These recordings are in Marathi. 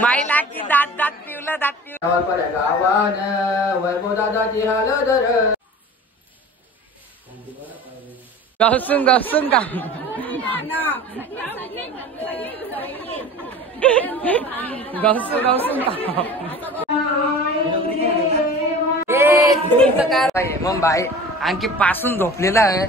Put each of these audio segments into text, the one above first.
माई लागती दात दात पिवलं दात पिवलं गावान वैभव दादाची हालदर घासून घासून का घासून घासून का काय मग बाई आणखी पासून झोपलेला आहे.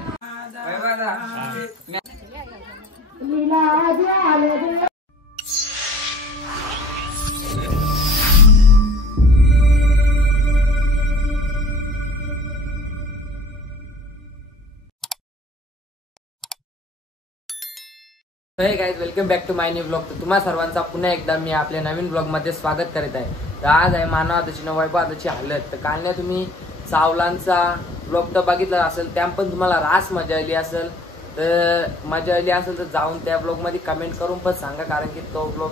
Hey guys welcome back to my new blog. तर तुम्हा सर्वांचा पुन्हा एकदा मी आपल्या नवीन ब्लॉग मध्ये स्वागत करीत आहे. तर आज आहे मानवाची वैभवाची हालत. तर काल नाही तुम्ही सावलांचा ब्लॉग तर बघितला असेल, त्या पण तुम्हाला रास मजा आली असेल. तर मजा आली असेल तर जाऊन त्या ब्लॉग मध्ये कमेंट करून पण सांगा, कारण की तो ब्लॉग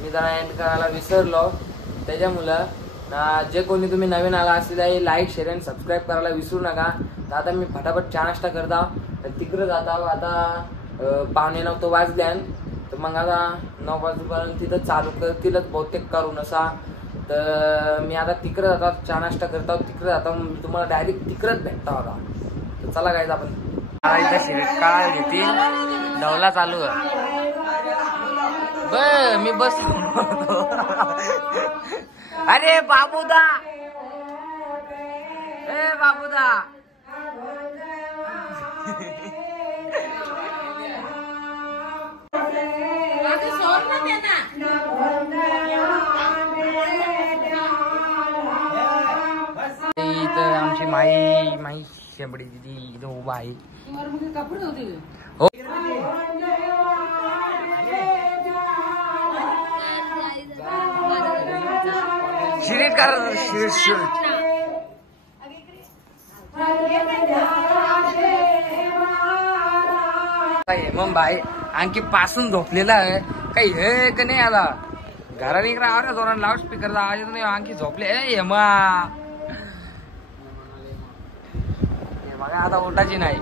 मी जरा एंड करायला विसरलो. त्याच्यामुळं जे कोणी तुम्ही नवीन आला असेल आहे लाईक शेअर आणि सबस्क्राईब करायला विसरू नका. तर आता मी फटाफट चहा नाश्ता करता तर तिकडे जाता. आता 8:45 वाजल्यान, तर मग आता 9 वाजेपर्यंत तिथं चालू करतीलच बहुतेक करून असा. तर मी आता तिकडे जातात चहा नाश्ता करता, तिकडे जाता मी तुम्हाला डायरेक्ट तिकडेच भेटता होता. तर चला काय आपण काळ घेते डवला चालू आहे. मी बस अरे बाबूदा ए बाबूदा आमची माई शेंबडी दिदी इथं उभा आहे. हो शिरीट करा शिरीट मग बाई आणखी पासून झोपलेला आहे. काही हे का नाही आला घरा निघा आवरा जोरान लाऊड स्पीकरचा आवाज येतो नाही. आणखी झोपले मग आता उठायची नाही.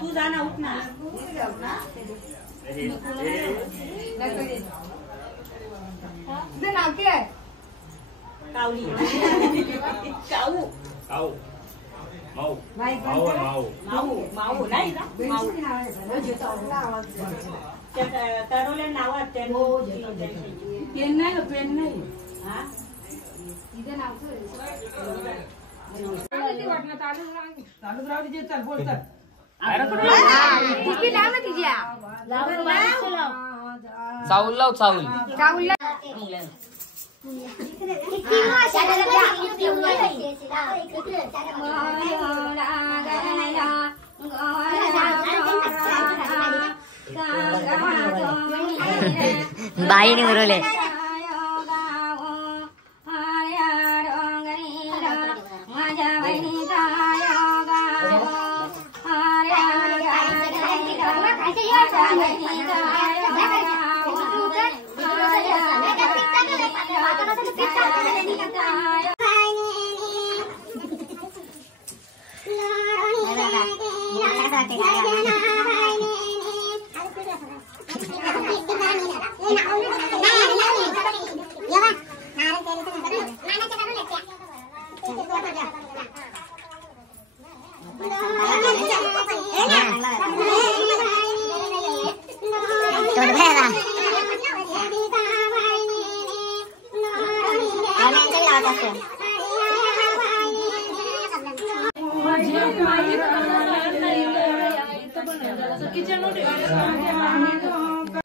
तू जाना उठ ना नाव काय कावली काऊ काऊ माऊ माऊ माऊ माऊ माऊ नाही ना माऊ तरवल्या नावात पेन नाही पेन नाही. हा तिथे नाव चालू राहू दे. चल बोल चल चावल लाव चावल बाईने उरवले.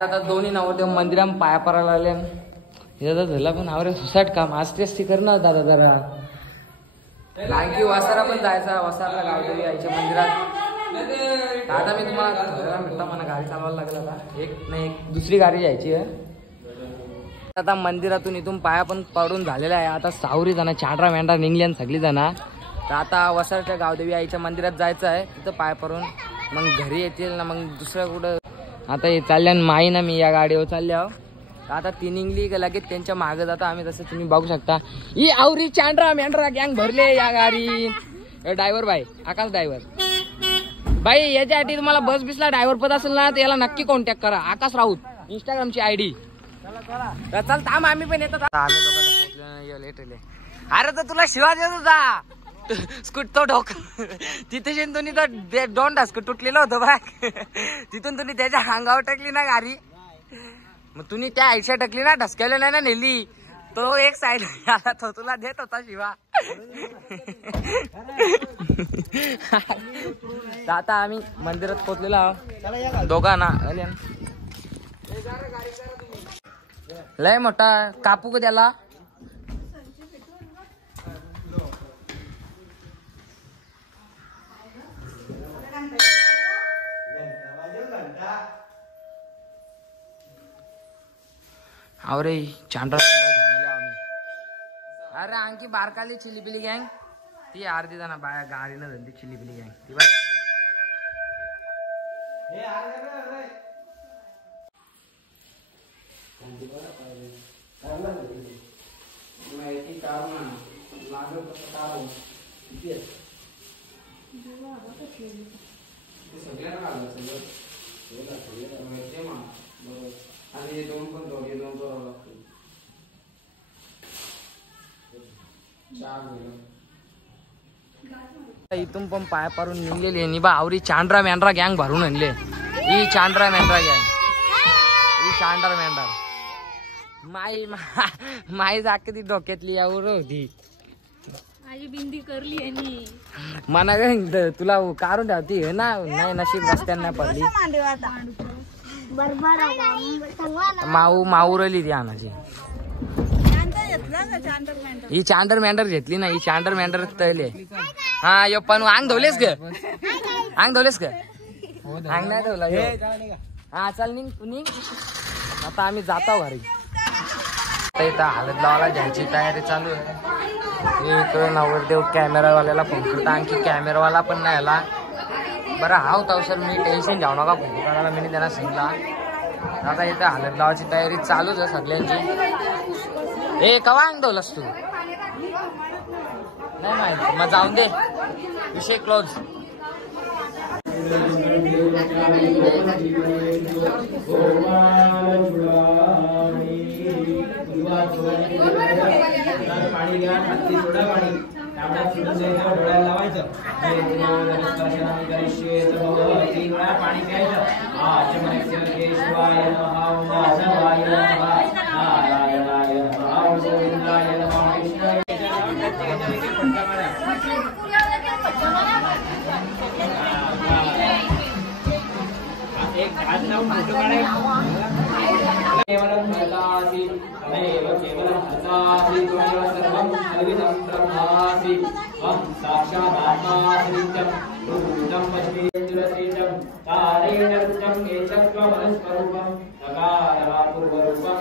आता दोन्ही नवरदेव मंदिरात पाया पडायला आले. झाला पण आवरे सुसाट काम आस्ती आस्ती करणार दादा जरा. आणखी वसारा पण जायचा. वसारला गावदेवी यायच्या मंदिरात. आता मी तुम्हाला भेटला मला गाडी चालवायला लागला. आता एक दुसरी गाडी जायची आहे. आता मंदिरातून इथून पाया पण पडून झालेला आहे. आता सावरी जण चांडरा मेंढरा निघल्या सगळी जण. तर आता वसारच्या गावदेवी आईच्या मंदिरात जायचं आहे. तिथं पाय पडून मग घरी येतील ना. मग दुसऱ्या कुठं आता हे चालल्या माई ना मी या गाडीवर चालल्या. आता ती निघली का लगेच त्यांच्या मागे जातो आम्ही. तसं तुम्ही बघू शकता ही आवरी चांड्रा मेंढरा गँग भरले या गाडी. ड्रायव्हर भाई आकाश ड्रायव्हर भाई याच्यासाठी तुम्हाला बस बिसला ड्रायव्हर पद असेल ना तर याला नक्की कॉन्टॅक्ट करा. आकाश राऊत इंस्टाग्रामची आयडी. चल थांब आम्ही पण येतो. अरे तर तुला शिवाज येत होता स्कूट तो डोक तिथे तुम्ही तर दोन ढासक तुटलेलं होतं बघ. तिथून तुम्ही त्याच्या अंगावर टाकली ना गाडी. मग तुम्ही त्या आयुष्यात टाकली ना ढसक्याला नाही ना नेली. तो एक साइड आला तो तुला देत होता शिवा. आता आम्ही मंदिरात पोहोचलेलो आहोत दोघांना. लय मोठा कापू का त्याला. अरे चांडा घेऊन आम्ही. अरे आणखी बारकाली चिलीपिली गँग ती अर्धी जण बाया गाडीनं धरली. चिलीपिली गँग ती बघ. इथून पण पाय पारून निघलेली निबा आवरी चांड्रा मेंढरा गँग भरून आणले. ही चांड्रा मेंढरा गँग ही चांड्रा मेंढरा माई माई जाके ती डोक्यातली यावर होती. माझी बिंदी करली आणि मना काय तुला काढून ठेवती ना. नाही नशीब रस्त्यांना पडली. माऊरली ती आणाची. ही चांडर मेंढर घेतली ना. ही चांडर मेंढर तळले. हा यो पण अंग धवलेस ग. अंग धवलेस ग. अंग नाही धवला. हा चल निघ तू निघ. आता आम्ही जातो घरी. इथं हळद लावायला जायची तयारी चालू आहे. इकडे नवरदेव कॅमेरावाल्याला फोन करता. आणखी कॅमेरावाला पण नाही आला. बरं हाव ताव सर मी टेन्शन घ्याव नका फोन करायला मी त्यांना सांगितला. आता इथं हळद लावायची तयारी चालूच आहे सगळ्यांची. ए कवा अंग धवलास तू. नाही माहिती मग जाऊन दे विषय क्लोज. पाणी घ्या हाती थोडं पाणी तांब्यात सुटून द्यायचं. डोळ्याला लावायचं. तीन वेळा पाणी प्यायचं. केशवाय नमः माधवाय नमः नारायणाय नमः गोविंदाय नमः कृष्णाय. एक हात लावून फोटो काढायचा. केवलं भरतासि तमेव केवलं भरतासि त्वमेव सर्वं कल्विदं ब्रह्मासि त्वं साक्षादात्मासि नित्यं रूपं पश्येन्द्रसेनं तारेण रुचं एतत्त्वमनस्वरूपं सकारवापूर्वरूपं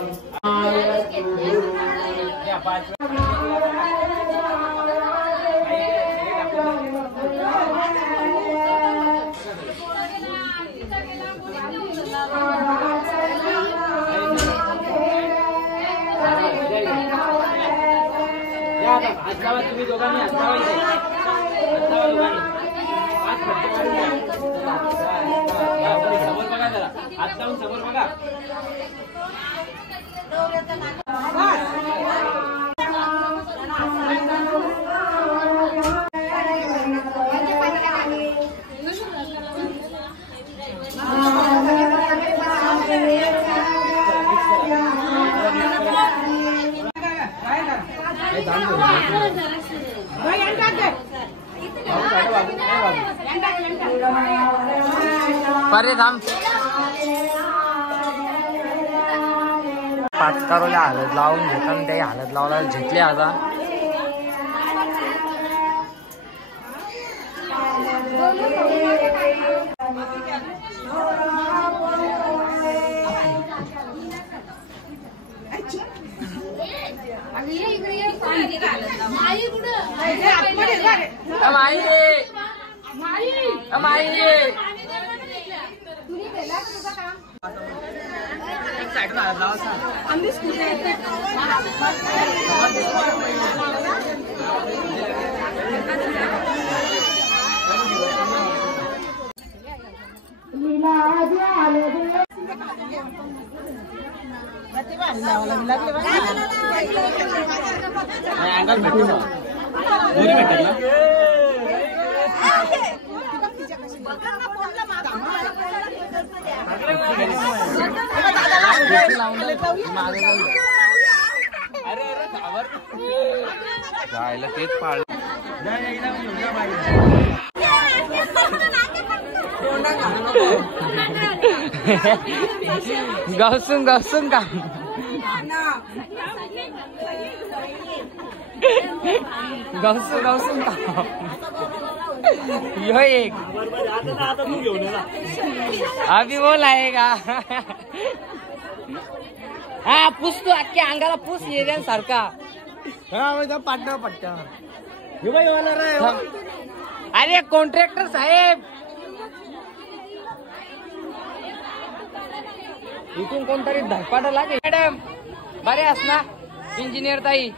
तुम्ही दोघांनी समोर बघा जरा. हात लावून समोर बघा. परे थांब. पाच कारोल्या हळद लावून घेतात. ते हळद लावायला घेतले. आता जायला तेच पाळ गावसून गावसून का गावसून गावसून का यो एक अभी बोल आएगा हा पुस तू अख्ख्या अंगाला पुस ये सारखा पट्टा पट्टा अरे कॉन्ट्रॅक्टर साहेब इथून कोणतरी धडपाटा लागे मॅडम बरे असणार इंजिनियर ताई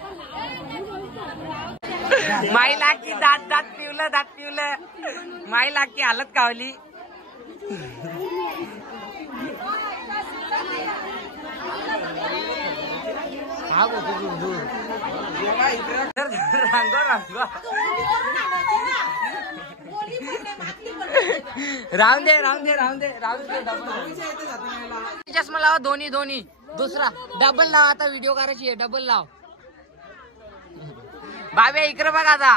माईला की दात दात पिवलं माईला की हालत कावली राहून दे चष्मा लावा दोन्ही दुसरा डबल लाव आता व्हिडिओ करायची आहे डबल लाव बाब्या इकडे बघ आता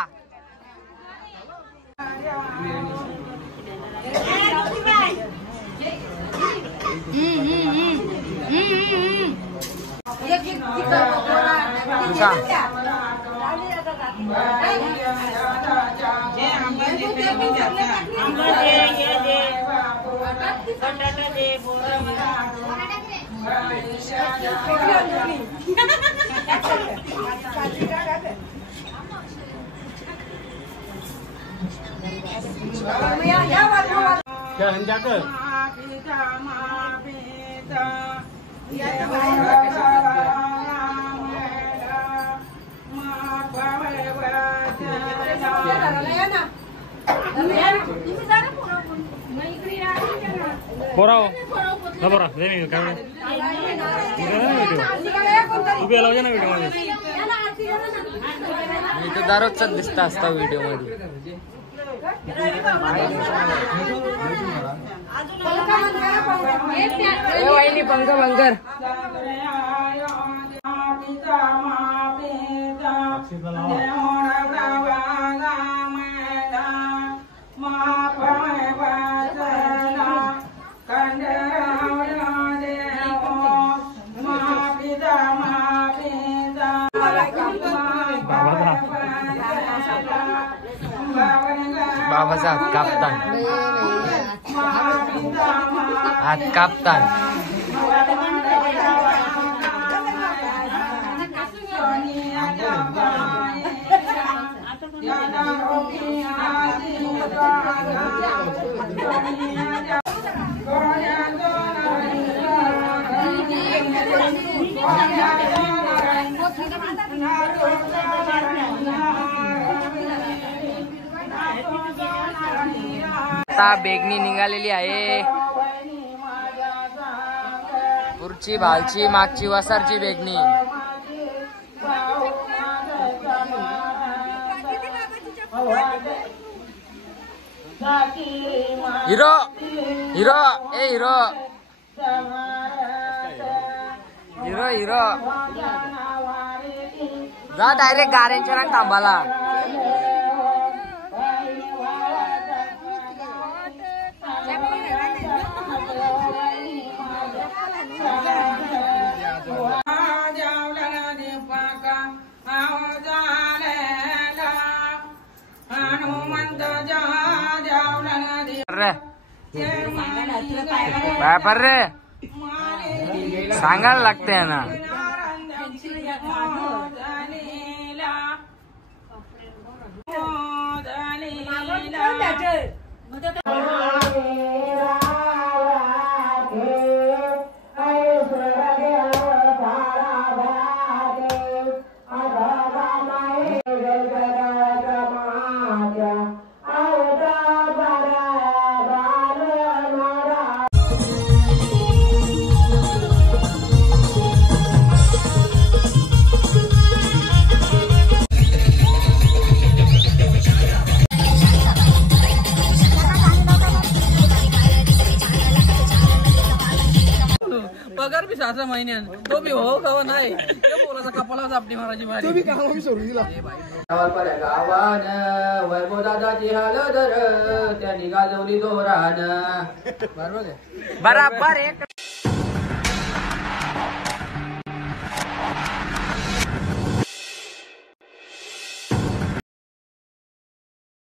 दररोजच दिसत असता व्हिडिओ मध्ये वाहिनी पंख बंगर बाबाचा हात कापतान आता बेगणी निघालेली आहे पुढची भालची मागची वसारची बेगणी हिरो हिरो ए हिरो हिरो हिरो जा डायरेक्ट गाड्यांच्या रंग थांबाला बापर रे सांगायला लागते ना बी 6 महिन्यान तो बी हो गावा नाही बोलाचा कपाला आपली महाराजी भारी तो बी काम मी सोडून दिला गावान वैभव दादाची हालदर त्यांनी गाजवली जोरान बरोबर